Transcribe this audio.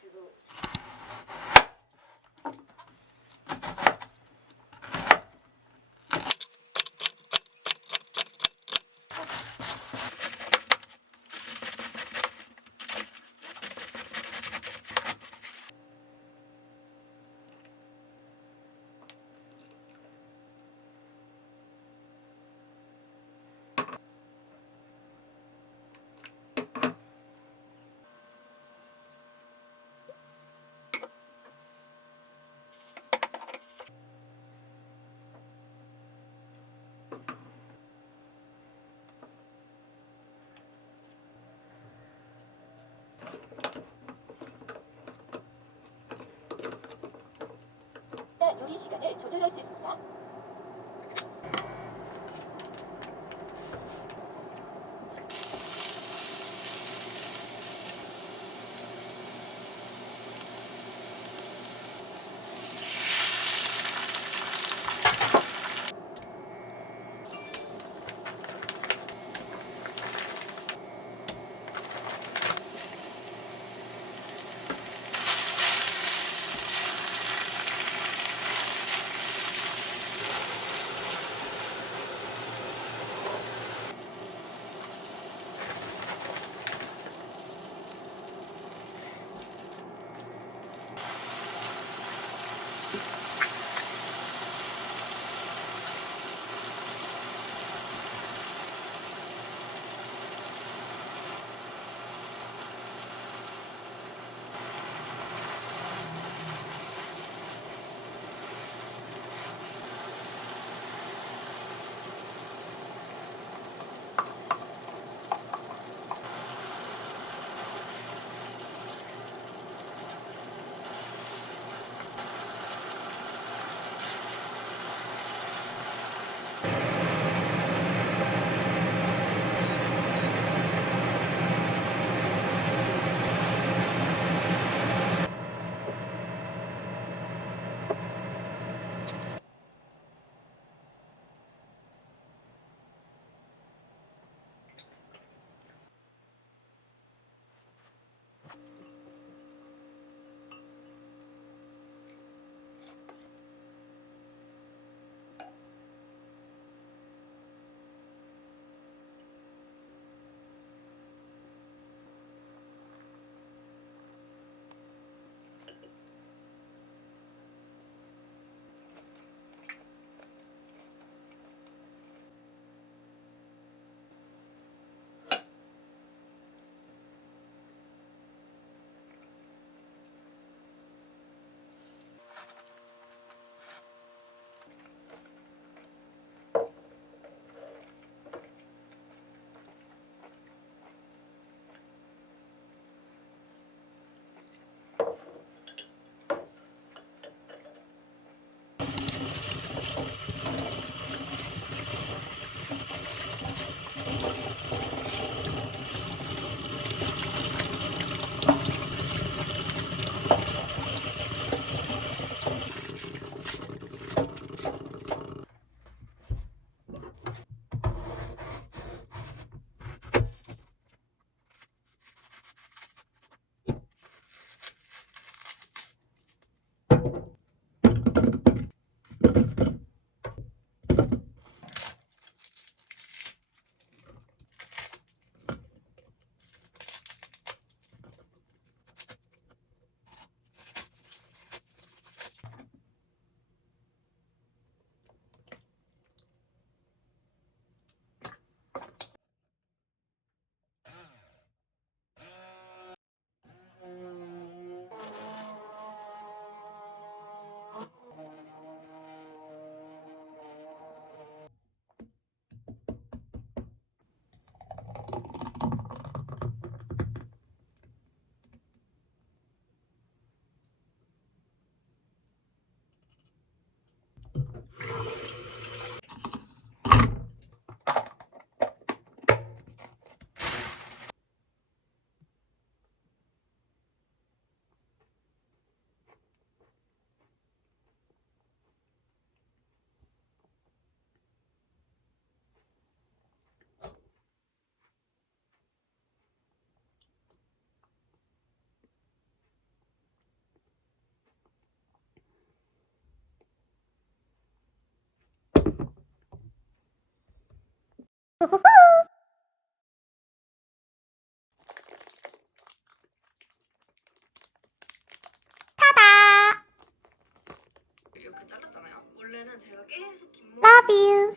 ചെയ്തു. 조절할 수 있습니다. love you